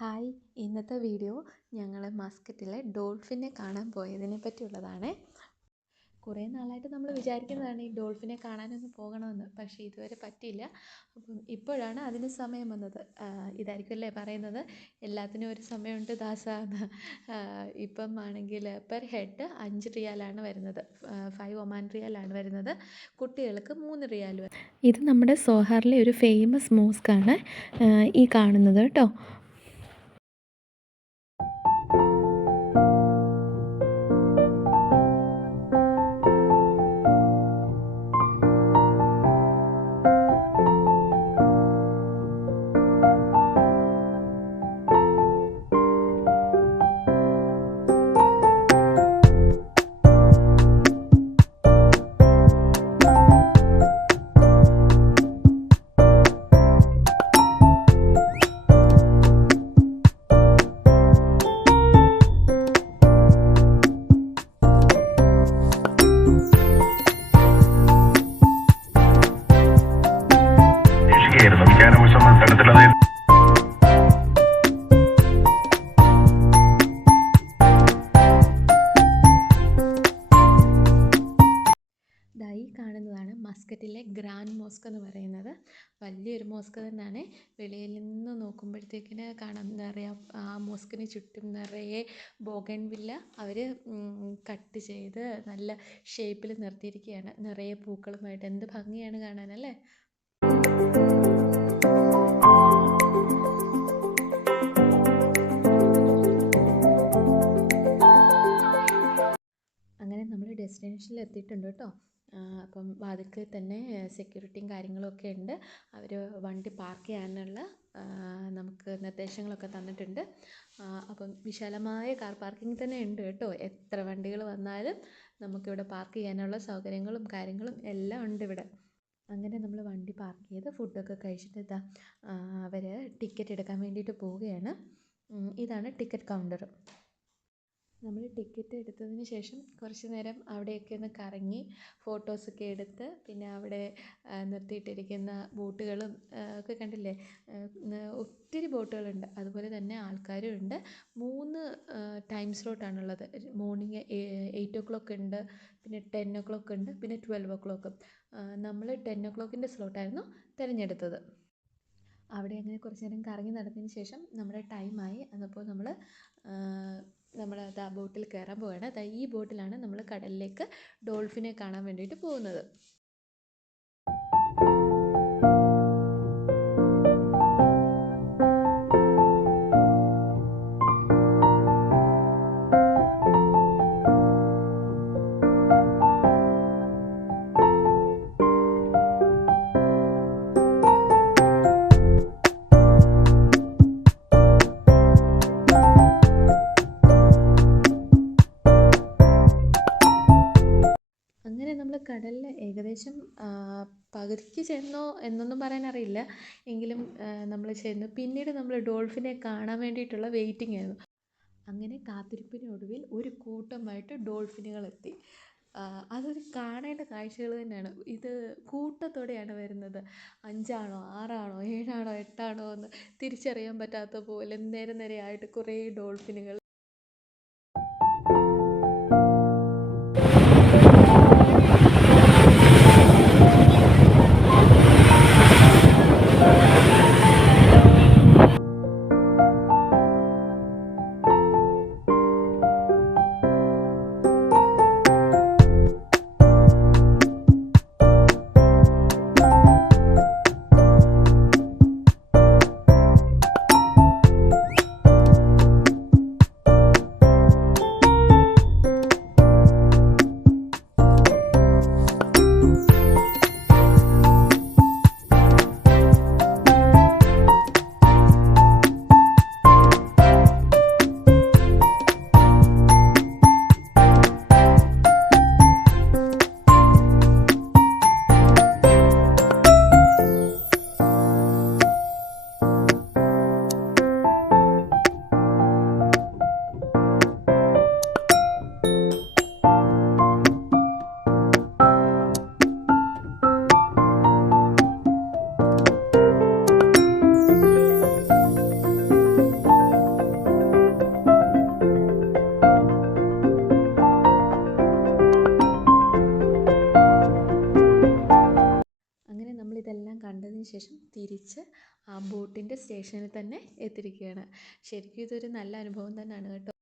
Hi, ഇന്നത്തെ video ഞങ്ങൾ മസ്കറ്റിലെ ഡോൾഫിനെ കാണാൻ പോയതിനെ പറ്റിയുള്ളതാണ്. കുറേ നാളായിട്ട് നമ്മൾ വിചാരിക്കുന്നതാണ് ഈ ഡോൾഫിനെ കാണാനൊന്ന് പോകണമെന്ന്, പക്ഷേ ഇതുവരെ പറ്റിയില്ല. അപ്പം ഇപ്പോഴാണ് അതിന് സമയം വന്നത്. ഇതായിരിക്കുമല്ലേ പറയുന്നത്, എല്ലാത്തിനും ഒരു സമയമുണ്ട് ദാസാന്ന്. ഇപ്പം ആണെങ്കിൽ പെർ ഹെഡ് 5 റിയാലാണ് വരുന്നത്, 5 ഒമാൻ റിയാലാണ് വരുന്നത്. കുട്ടികൾക്ക് 3 റിയാൽ. ഇത് നമ്മുടെ സോഹാറിലെ ഒരു ഫേമസ് മോസ്കാണ് ഈ കാണുന്നത് കേട്ടോ. ഈ കാണുന്നതാണ് മസ്കറ്റിലെ ഗ്രാൻഡ് മോസ്ക് എന്ന് പറയുന്നത്. വലിയൊരു മോസ്ക് തന്നെയാണ്. വെളിയിൽ നിന്ന് നോക്കുമ്പോഴത്തേക്കിന് കാണാം നിറയെ ആ മോസ്കിന് ചുറ്റും നിറയെ ബോഗൺവില്ല അവർ കട്ട് ചെയ്ത് നല്ല ഷേപ്പിൽ നിർത്തിയിരിക്കുകയാണ്, നിറയെ പൂക്കളുമായിട്ട്. എന്ത് ഭംഗിയാണ് കാണാനല്ലേ. അങ്ങനെ നമ്മൾ ഡെസ്റ്റിനേഷനിൽ എത്തിയിട്ടുണ്ട് കേട്ടോ. അപ്പം വാതിൽക്കൽ തന്നെ സെക്യൂരിറ്റിയും കാര്യങ്ങളൊക്കെ ഉണ്ട്. അവർ വണ്ടി പാർക്ക് ചെയ്യാനുള്ള നമുക്ക് നിർദ്ദേശങ്ങളൊക്കെ തന്നിട്ടുണ്ട്. അപ്പം വിശാലമായ കാർ പാർക്കിംഗ് തന്നെ ഉണ്ട് കേട്ടോ. എത്ര വണ്ടികൾ വന്നാലും നമുക്കിവിടെ പാർക്ക് ചെയ്യാനുള്ള സൗകര്യങ്ങളും കാര്യങ്ങളും എല്ലാം ഉണ്ട് ഇവിടെ. അങ്ങനെ നമ്മൾ വണ്ടി പാർക്ക് ചെയ്ത് ഫുഡൊക്കെ കഴിച്ചിട്ട് ഇതാ അവർ ടിക്കറ്റ് എടുക്കാൻ വേണ്ടിയിട്ട് പോവുകയാണ്. ഇതാണ് ടിക്കറ്റ് കൗണ്ടർ. നമ്മൾ ടിക്കറ്റ് എടുത്തതിന് ശേഷം കുറച്ച് നേരം അവിടെയൊക്കെ ഒന്ന് കറങ്ങി ഫോട്ടോസൊക്കെ എടുത്ത്, പിന്നെ അവിടെ നിർത്തിയിട്ടിരിക്കുന്ന ബോട്ടുകളും ഒക്കെ കണ്ടില്ലേ. ഒത്തിരി ബോട്ടുകളുണ്ട്, അതുപോലെ തന്നെ ആൾക്കാരും ഉണ്ട്. 3 ടൈം സ്ലോട്ടാണുള്ളത്. മോർണിംഗ് 8 o'clock ഉണ്ട്, പിന്നെ 10 o'clock ഉണ്ട്, പിന്നെ 12 o'clock. നമ്മൾ 10 o'clock സ്ലോട്ടായിരുന്നു തിരഞ്ഞെടുത്തത്. അവിടെ അങ്ങനെ കുറച്ച് നേരം കറങ്ങി നടന്നതിന് ശേഷം നമ്മുടെ ടൈമായി. അതപ്പോൾ നമ്മൾ ആ ബോട്ടിൽ കയറാൻ പോവുകയാണ്. ഈ ബോട്ടിലാണ് നമ്മൾ കടലിലേക്ക് ഡോൾഫിനെ കാണാൻ വേണ്ടിയിട്ട് പോകുന്നത്. അങ്ങനെ നമ്മൾ കടലിൽ ഏകദേശം പകുതിക്ക് ചെന്നോ എന്നൊന്നും പറയാനറിയില്ല, എങ്കിലും നമ്മൾ ചെന്നു. പിന്നീട് നമ്മൾ ഡോൾഫിനെ കാണാൻ വേണ്ടിയിട്ടുള്ള വെയിറ്റിംഗ് ആയിരുന്നു. അങ്ങനെ കാത്തിരിപ്പിനൊടുവിൽ ഒരു കൂട്ടമായിട്ട് ഡോൾഫിനുകൾ എത്തി. അതൊരു കാണേണ്ട കാഴ്ചകൾ തന്നെയാണ്. ഇത് കൂട്ടത്തോടെയാണ് വരുന്നത്. 5 ആണോ 6 ആണോ 7 ആണോ 8 ആണോ എന്ന് തിരിച്ചറിയാൻ പറ്റാത്ത പോലെ നിരനിരയായിട്ട് കുറേ ഡോൾഫിനുകൾ. ശേഷം തിരിച്ച് ആ ബോട്ടിൻ്റെ സ്റ്റേഷനിൽ തന്നെ എത്തിയിരിക്കുകയാണ്. ശരിക്കും ഇതൊരു നല്ല അനുഭവം തന്നെയാണ് കേട്ടോ.